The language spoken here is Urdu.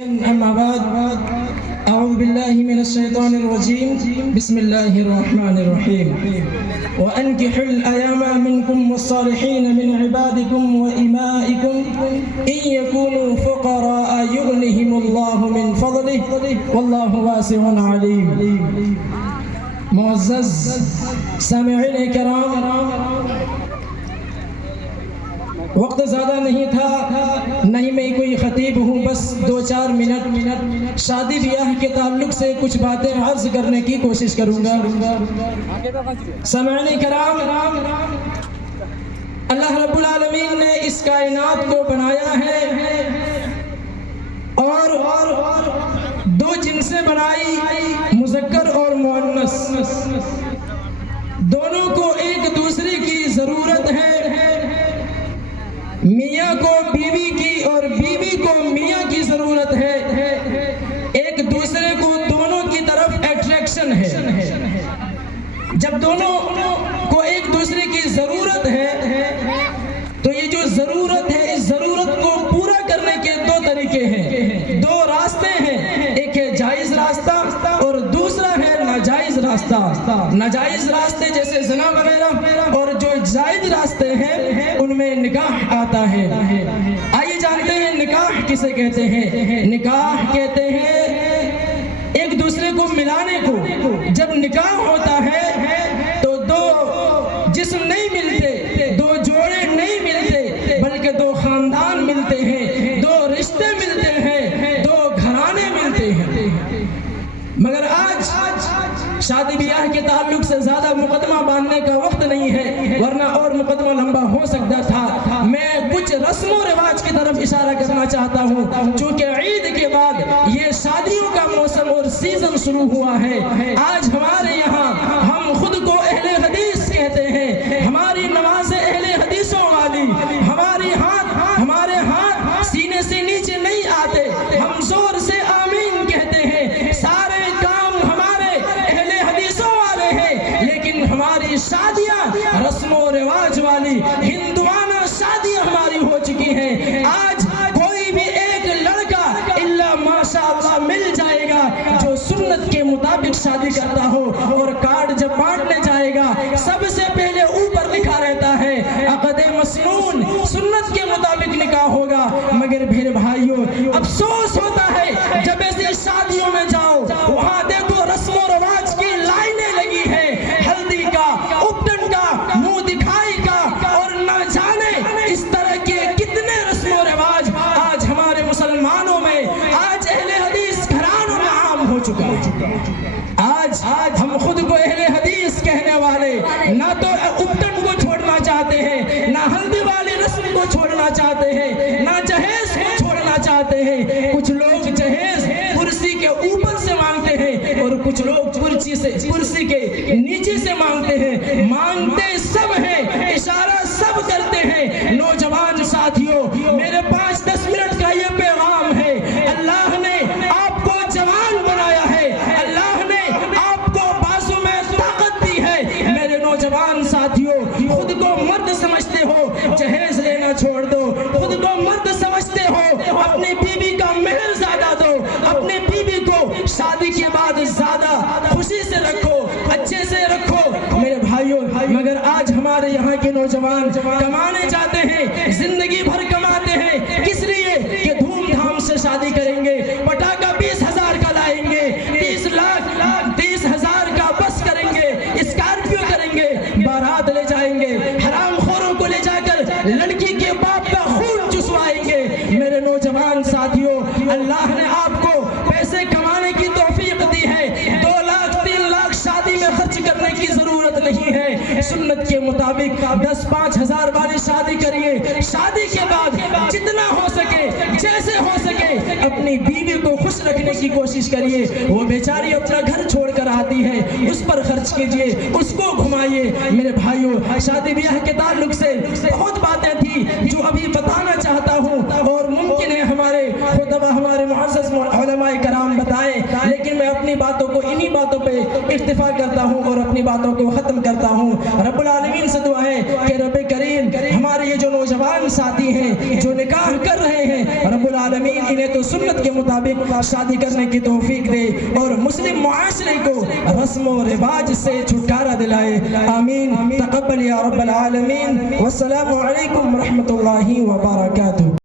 أما بعد أعوذ بالله من الشيطان الرجيم بسم الله الرحمن الرحيم وأنكحوا الأيام منكم والصالحين من عبادكم وإمائكم إن يكونوا فقراء يغنهم الله من فضله والله واسع عليم. معزز سامعین کرام، وقت زیادہ نہیں تھا، نہیں میں کوئی خطیب ہوں، بس 2-4 منٹ شادی بیاہ کے تعلق سے کچھ باتیں عرض کرنے کی کوشش کروں گا. سامعین کرام، اللہ رب العالمین نے اس کائنات کو بنایا ہے اور 2 جنسیں بنائی، مذکر اور مؤنث. دونوں کو ایک دوسرے کی ضرورت ہے، میاں کو بیوی کی اور بیوی کو میاں کی ضرورت ہے، ایک دوسرے کو دونوں کی طرف اٹریکشن ہے. جب دونوں کو ایک دوسرے کی ضرورت ہے تو یہ جو ضرورت ہے، اس ضرورت کو پورا کرنے کے 2 طریقے ہیں، 2 راستے ہیں. ایک ہے جائز راستہ اور دوسرا ہے ناجائز راستہ. ناجائز راستے جیسے زنا وغیرہ اور جو جائز راستے ہیں ان میں نکاح آتا ہے. آئیے جانتے ہیں نکاح کسے کہتے ہیں. نکاح کہتے ہیں ایک دوسرے کو ملانے کو. جب نکاح ہوتا ہے تو 2 جسم نہیں ملتے، 2 جوڑے نہیں ملتے، بلکہ 2 خاندان ملتے ہیں، 2 رشتے ملتے ہیں، 2 گھرانے ملتے ہیں. مگر آج شادی بیاہ کے تعلق سے زیادہ مقدمہ باندھنے کا وقت نہیں ہے، ورنہ اور مقدمہ لمبا ہو سکتا تھا. میں کچھ رسم و رواج کی طرف اشارہ کرنا چاہتا ہوں، چونکہ عید کے بعد یہ شادیوں کا موسم اور سیزن شروع ہوا ہے. آج ہمارے یہاں ہم خود کو اہل حدیث کہتے ہیں، ہماری نمازیں اہل حدیثوں والی، ہمارے ہاتھ سینے سے نیچے نہیں آتے، ہم زور سے آمین کہتے ہیں، سارے کام ہمارے اہل حدیثوں والے ہیں. لیکن ہماری شادیاں رسم و رواج والی ہندوانہ شادیاں ہماری ہو چکی ہیں. آج کوئی بھی ایک لڑکا الا ماشاءاللہ مل جائے گا جو سنت کے مطابق شادی کرتا ہو، اور کارڈ جب بانٹنے جائے گا سب سے پہلے اوپر لکھا رہتا ہے عقد مسنون، سنت کے مطابق نکاح ہوگا. مگر پھر بھائیوں افسوس ہوتا ہے جب ایسی شادیوں میں جاؤ، وہاں دیکھو رسم و رواج کی لائنیں لگی ہیں، ہلدی کا، اپٹن کا، منہ دکھائی کا، اور نہ جانے اس طرح کے کتنے رسم و رواج آج ہمارے مسلمانوں میں، آج اہل حدیث گھرانوں میں عام ہو چکا ہے. آج ہم خود کو اہل حدیث کہنے والے نہ تو اپٹن کو چھوڑنا چاہتے ہیں، نہ ہلدی والی رسم کو چھوڑنا چاہتے ہیں، نہ جہیز کو چھوڑنا چاہتے ہیں. کچھ لوگ جہیز کرسی کے اوپر سے مانگتے ہیں اور کچھ لوگ کرسی کے نیچے سے مانگتے ہیں. مانگتے سب ہیں، اشارہ سب کرتے ہیں. نوجوان ساتھیوں، میرے 5-10 منٹ کا یہ پیغام ہے، اللہ نے آپ کو جوان بنایا ہے، اللہ نے آپ کو بازو میں طاقت دی ہے. میرے نوجوان ساتھیوں، خود کو مرد سمجھتے ہو، جہیز لینا چھوڑ دو. خود کو مرد سمجھتے ہو، اپنی بیوی کا مہر زیادہ دو، اپنی بیوی کو شادی کے بعد زیادہ خوشی سے رکھو، اچھے سے رکھو. میرے بھائیوں، مگر آج ہمارے یہاں کے نوجوان کمانے جاتے ہیں، زندگی بھر کماتے ہیں، کس لیے کہ دھوم دھام سے شادی کریں گے، پٹاخہ 20,000 کا لائیں گے، 30,000 کا بس کریں گے، اسکارپیو کریں گے، بارات لے جائیں گے، حرام خوروں کو لے جا کر لڑکی کے باپ کا خون چسوائیں گے. میرے نوجوان ساتھیوں، اللہ نے آپ کو پیسے کمانے کی توفیق دی ہے. 2 لاکھ 3 لاکھ شادی میں خرچ کرنے کی ضرورت نہیں ہے. سنت کے مطابق 10-5 ہزار والی شادی کریے. شادی کے بعد جتنا ہو سکے، جیسے ہو سکے، اپنی بیوی کو خوش رکھنے کی کوشش کریے. وہ بیچاری اپنا گھر چھوڑ کر آتی ہے، اس پر خرچ کیجئے، اس کو گھمائیے. میرے بھائیوں، شادی بیاہ کے تعلق سے بہت باتیں تھی جو ابھی بتانا چاہتا ہوں، اور ممکن ہے ہمارے خطبہ، ہمارے معزز علماء کرام بتائیں، لیکن میں اپنی باتوں کو انہی باتوں پہ اکتفا کرتا ہوں اور اپنی باتوں کو ختم کرتا ہوں. رب العالمین سے دعا ہے کہ رب کریم ہمارے یہ جو نوجوان ساتھی ہیں جو نکاح کر رہے ہیں، رب العالمین العالمین انہیں تو سنت کے مطابق شادی کرنے کی توفیق دے اور مسلم معاشرے کو رسم و رواج سے چھٹکارا دلائے. آمین. تقبل یا رب العالمین. والسلام علیکم ورحمۃ اللہ وبرکاتہ.